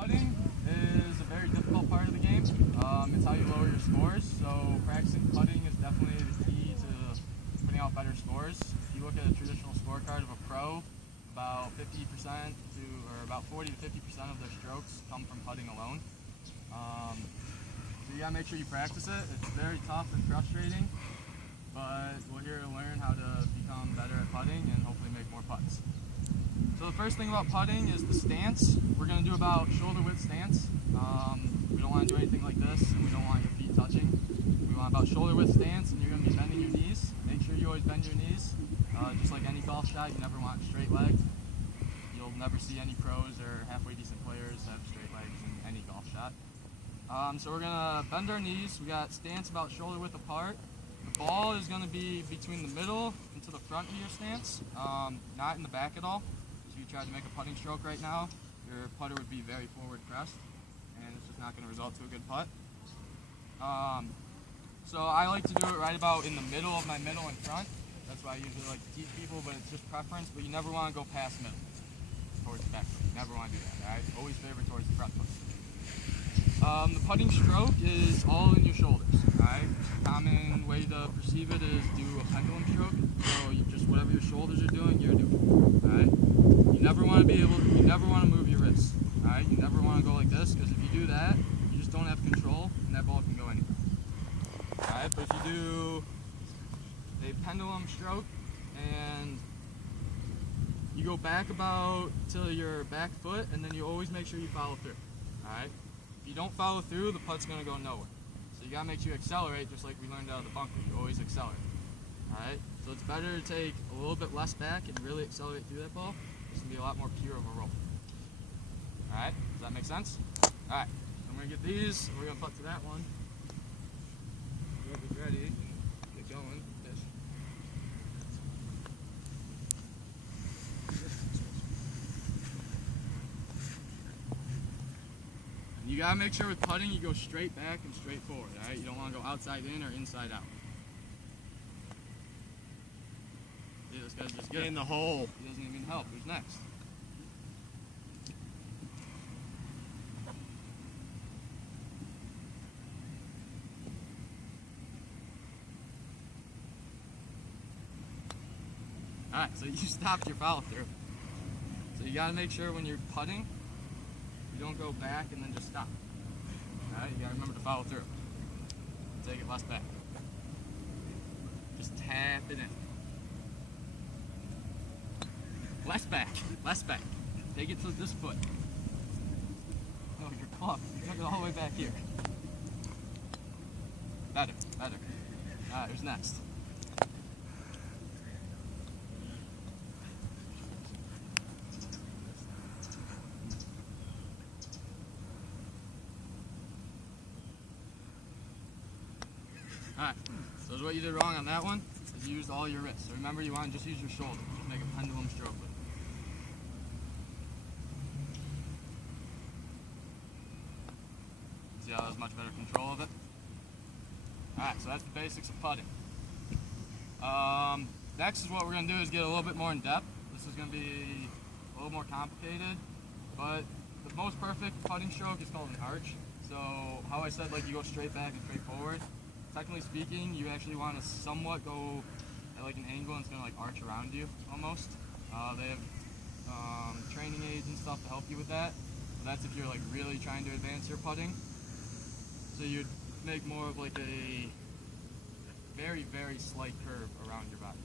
Putting is a very difficult part of the game. It's how you lower your scores, so practicing putting is definitely the key to putting out better scores. If you look at a traditional scorecard of a pro, about 50% or about 40 to 50% of their strokes come from putting alone. So you gotta make sure you practice it. It's very tough and frustrating, but we're here to learn how to become better at putting and hopefully make more putts. So the first thing about putting is the stance. We're going to do about shoulder width stance. We don't want to do anything like this, and we don't want your feet touching. We want about shoulder width stance, and you're going to be bending your knees. Make sure you always bend your knees. Just like any golf shot, you never want straight legged. You'll never see any pros or halfway decent players have straight legs in any golf shot. So we're going to bend our knees. We got stance about shoulder width apart. The ball is going to be between the middle and to the front of your stance, not in the back at all. If you tried to make a putting stroke right now, your putter would be very forward pressed, and it's just not going to result to a good putt. So I like to do it right about in the middle of my middle and front. That's why I usually like to teach people, but it's just preference. But you never want to go past middle towards the back foot. You never want to do that. All right? Always favor towards the front foot. The putting stroke is all in your shoulders. All right? A common way to perceive it is do a pendulum stroke. So you just whatever your shoulders are doing, you're doing. All right? You never want to move your wrists. All right? You never want to go like this, because if you do that, you just don't have control, and that ball can go anywhere. All right? But if you do a pendulum stroke and you go back about to your back foot, and then you always make sure you follow through. All right? If you don't follow through, the putt's going to go nowhere. So you got to make sure you accelerate, just like we learned out of the bunker. You always accelerate. All right? So it's better to take a little bit less back and really accelerate through that ball. It's going to be a lot more pure of a roll. All right? Does that make sense? All right. So I'm going to get these. We're going to putt to that one. Whoever's ready, get going. You gotta make sure with putting you go straight back and straight forward, alright? You don't want to go outside in or inside out. See, this guy's just getting in the hole. He doesn't even help. Who's next? Alright, so you stopped your follow through. So you gotta make sure when you're putting, you don't go back and then just stop. Alright, you gotta remember to follow through. Take it less back. Just tap it in. Less back, less back. Take it to this foot. No, you're caught. You took it all the way back here. Better, better. Alright, who's next? Alright, so what you did wrong on that one is you used all your wrists. So remember, you want to just use your shoulder. Just make a pendulum stroke with it. See how there's much better control of it? Alright, so that's the basics of putting. Next is what we're going to do is get a little bit more in depth. This is going to be a little more complicated, but the most perfect putting stroke is called an arch. So how I said, like, you go straight back and straight forward. Technically speaking, you actually want to somewhat go at like an angle, and it's going to like arch around you almost. They have training aids and stuff to help you with that. So that's if you're like really trying to advance your putting. So you'd make more of like a very, very slight curve around your body.